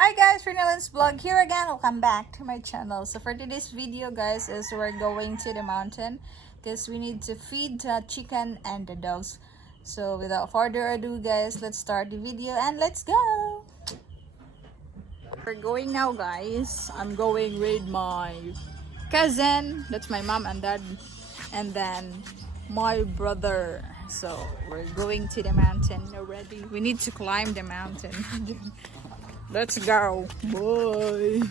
Hi guys, Renelin's vlog here again. Welcome back to my channel. So for today's video guys is we're going to the mountain because we need to feed the chicken and the dogs. So without further ado guys, let's start the video and let's go. We're going now guys. I'm going with my cousin, that's my mom and dad, and then my brother. So we're going to the mountain already. We need to climb the mountain. Let's go. Boy.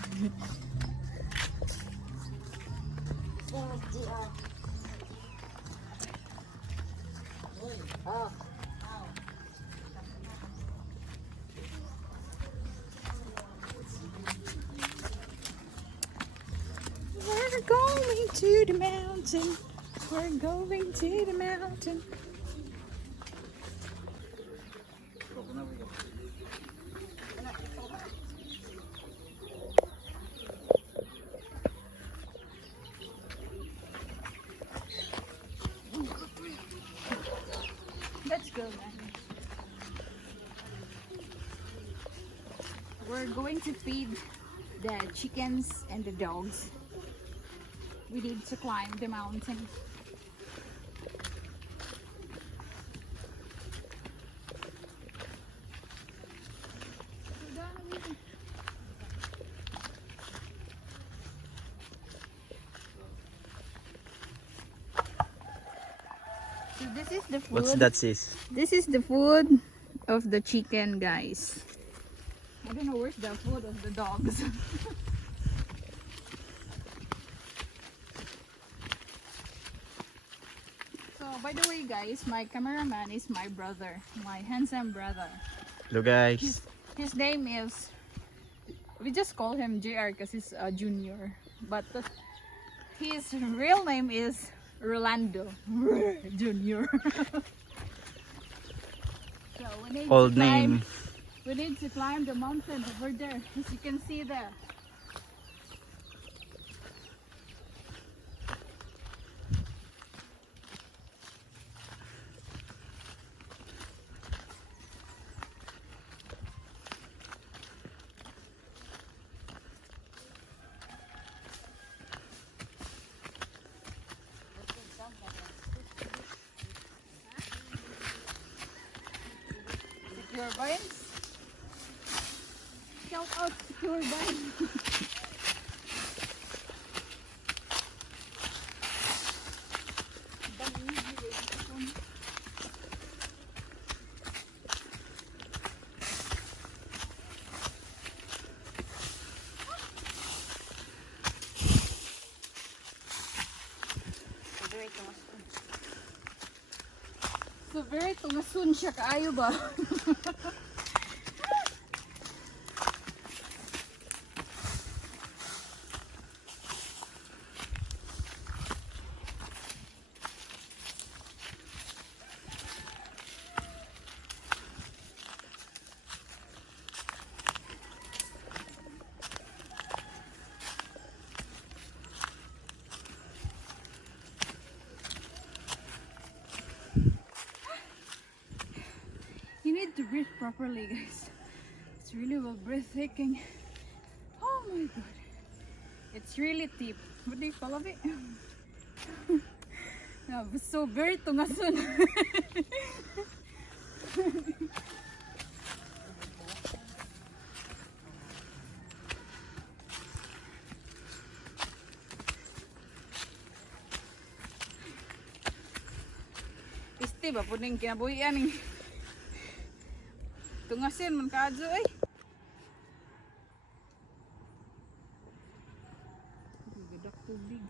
We're going to the mountain. We're going to the mountain. Let's go, man. We're going to feed the chickens and the dogs. We need to climb the mountain. So this is the food. What's that, sis? This is the food of the chicken, guys. I don't know where's the food of the dogs. So, by the way, guys, my cameraman is my brother, my handsome brother. Hello guys. His name is, we just call him JR because he's a junior. But his real name is Rolando Junior. So we need Old to climb, name. we need to climb the mountain over there, as you can see there. Secure Vines. Shout out Secure Vines. So very tungasun siya kaayo ba? You need to breathe properly, guys. It's really well breathtaking. Oh my god. It's really deep. What do you call it? No, but so very tungasun. Isti ba po ning kinabuhian ning tungasin man kaadyo ay. Gadak tubig.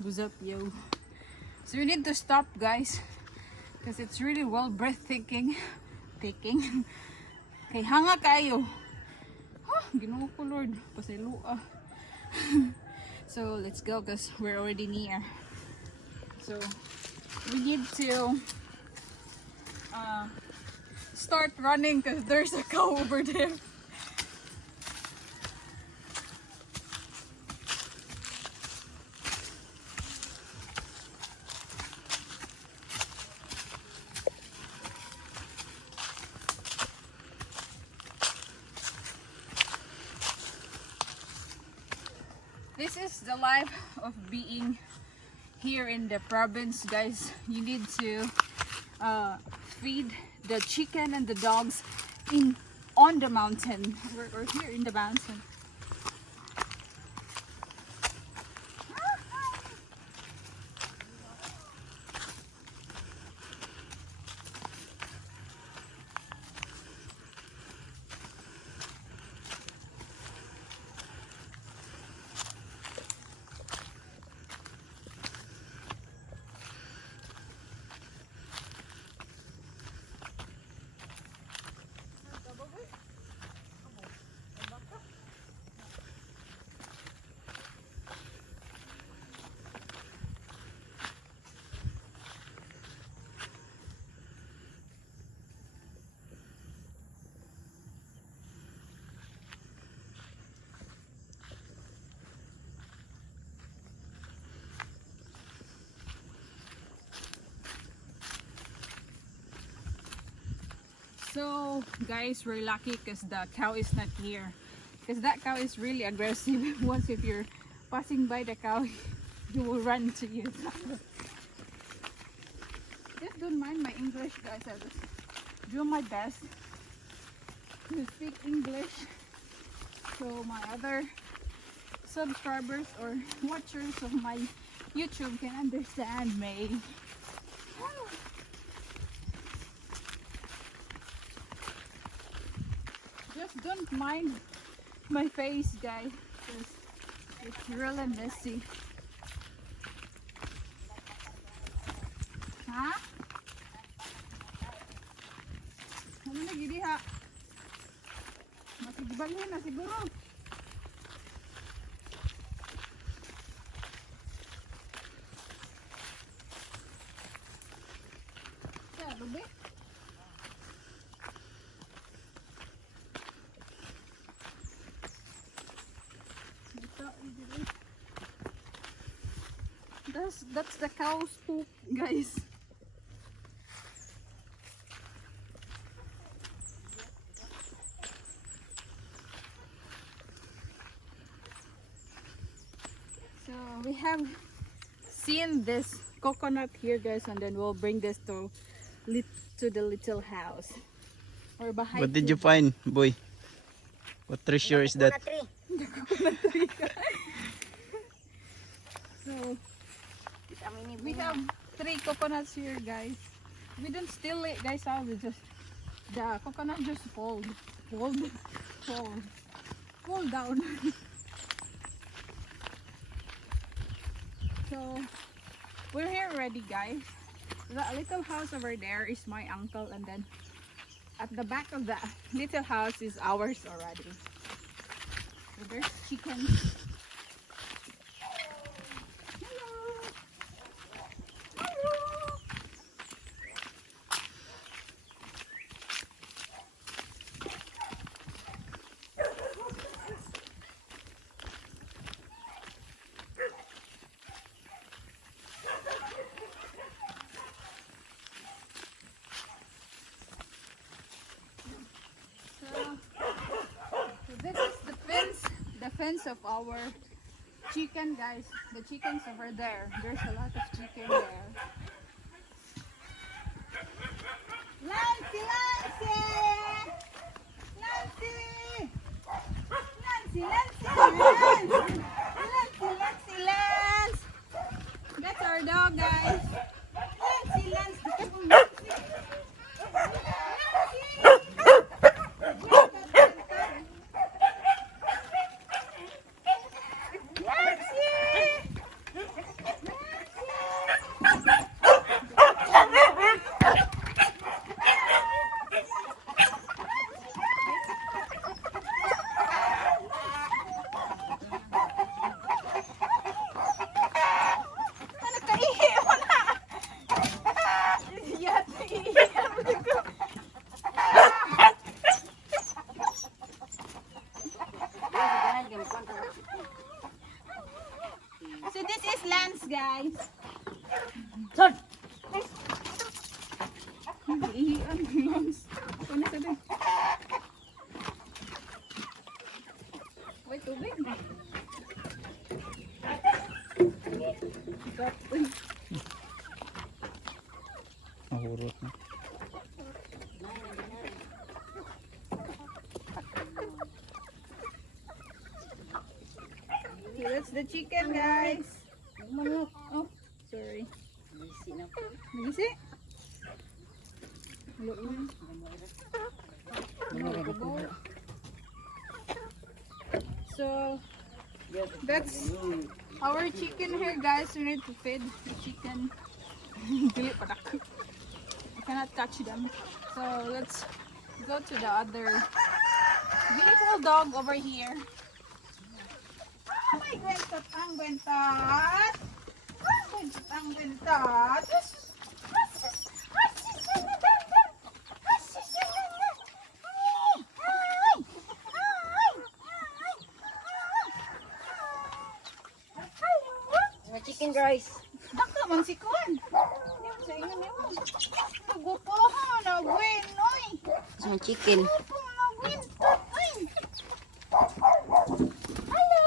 What's up, yo? So we need to stop, guys, because it's really well breathtaking. Kay hanga kayo. Ginoo ko Lord, pasilua. So let's go because we're already near. So we need to start running because there's a cow over there. This is the life of being here in the province, guys. You need to feed the chicken and the dogs on the mountain or here in the mountain. So guys, we're lucky because the cow is not here, because that cow is really aggressive. Once if you're passing by the cow, he will run to you. Just don't mind my English, guys. I just do my best to speak English so my other subscribers or watchers of my YouTube can understand me. Just don't mind my face, guys, because it's really messy. Ha? Ano na gidi ha? Masigbalhin na siguro. Kaya, lubi? That's the cow's poop, guys. So we have seen this coconut here, guys, and then we'll bring this to the little house. Or behind. What did you find, boy? What treasure is that? The coconut tree. So we have 3 coconuts here, guys. We don't steal it, guys. We just the coconut just fall down. So we're here already, guys. The little house over there is my uncle, and then at the back of the little house is ours already. So there's chickens. Fence of our chicken, guys. The chickens over there. There's a lot of chicken there. Nancy! Lance! That's our dog, guys. Lance. guys. Son! Ihian, Lons. Ano sa din? Wait, tubig. Mahurot na. Okay, that's the chicken, guys. Manok. Oh, sorry. Bisi na po. Nagisi? So, that's our chicken here, guys. We need to feed the chicken. Dili pa dako. I cannot catch them. So, let's go to the other beautiful dog over here. Ay, gwentot ang gwentot. Gwentot ang gwentot. Mga chicken guys. Daka man si Kuan. Sa inyo niyo. Nagupo ha, nagwin, oy. Mga chicken. Nagupo, nagwin, oy. Hello.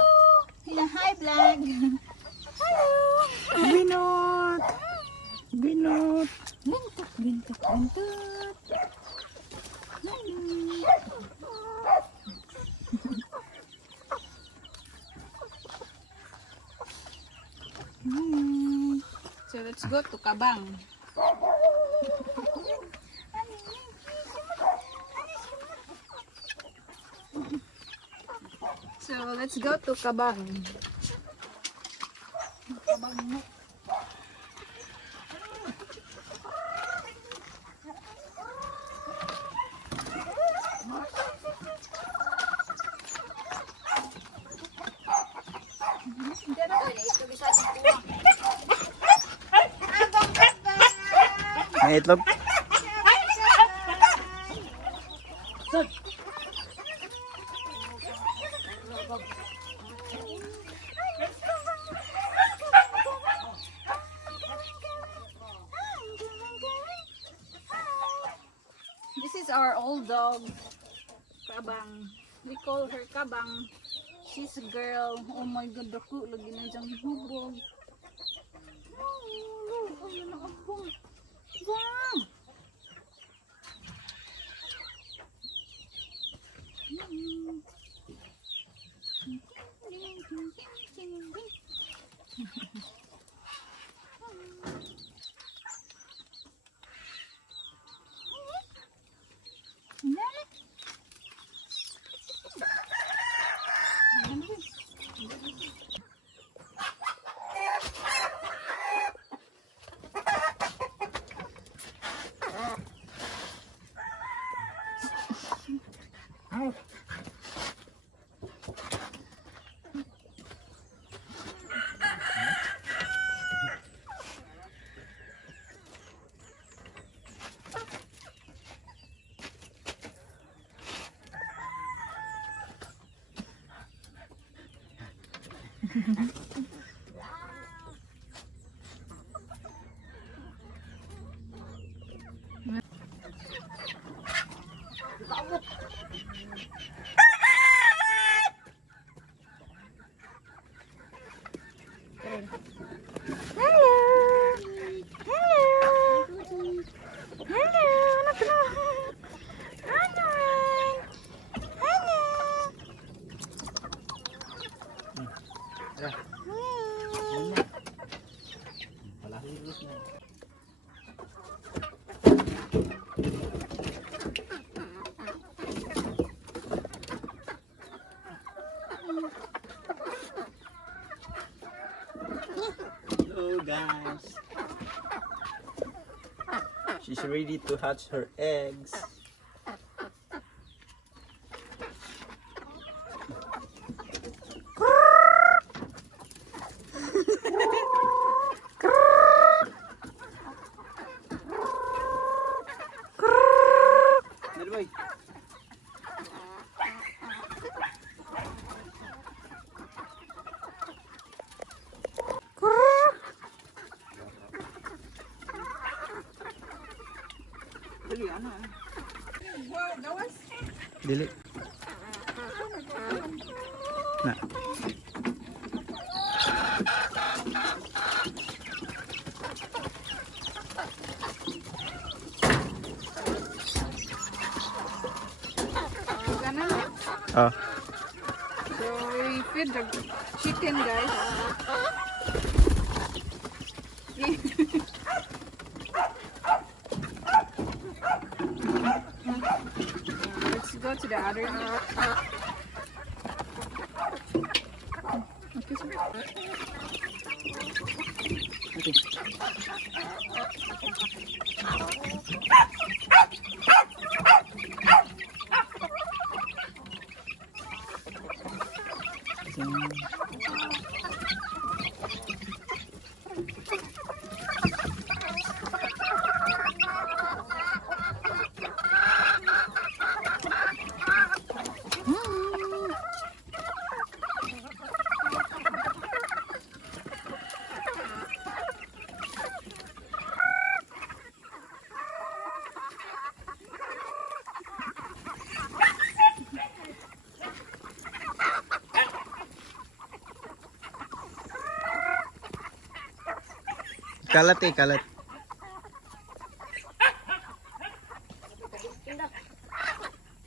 Hila, hi vlog. Hello. Binot! Binot! Bintot, bintot, bintot. So let's go to Kabang. So let's go to Kabang. Kabang mo. May itlog? This is our old dog, Kabang. We call her Kabang. She's a girl. Oh my God, dako lagi na diyang hubog. Oh, ayun na ako. Wow! Hello guys. She's ready to hatch her eggs. Boy. gawas. Dili. Na. Ganun. Oh. So we feed the chicken, guys. Let's go to the other. Okay, sir. Kalat eh, kalat.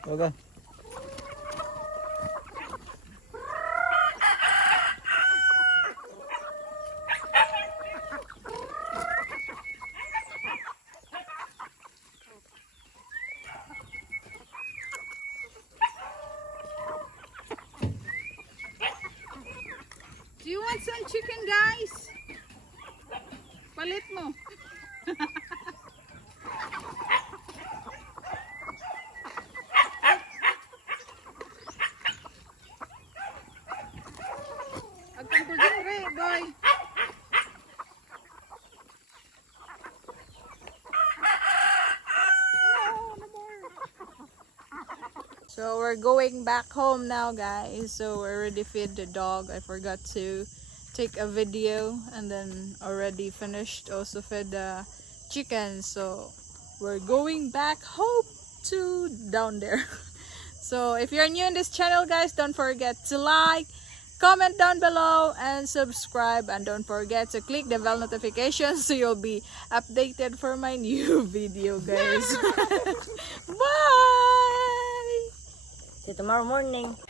Okay. Do you want some chicken, guys? Palit mo. Agkang ko dyan, Ray, boy. So we're going back home now, guys. So we already fed the dog. I forgot to take a video, and then already finished also fed the chicken. So we're going back home to down there. So if you're new in this channel, guys, don't forget to like, comment down below, and subscribe, and don't forget to click the bell notification so you'll be updated for my new video, guys. Bye. See you tomorrow morning.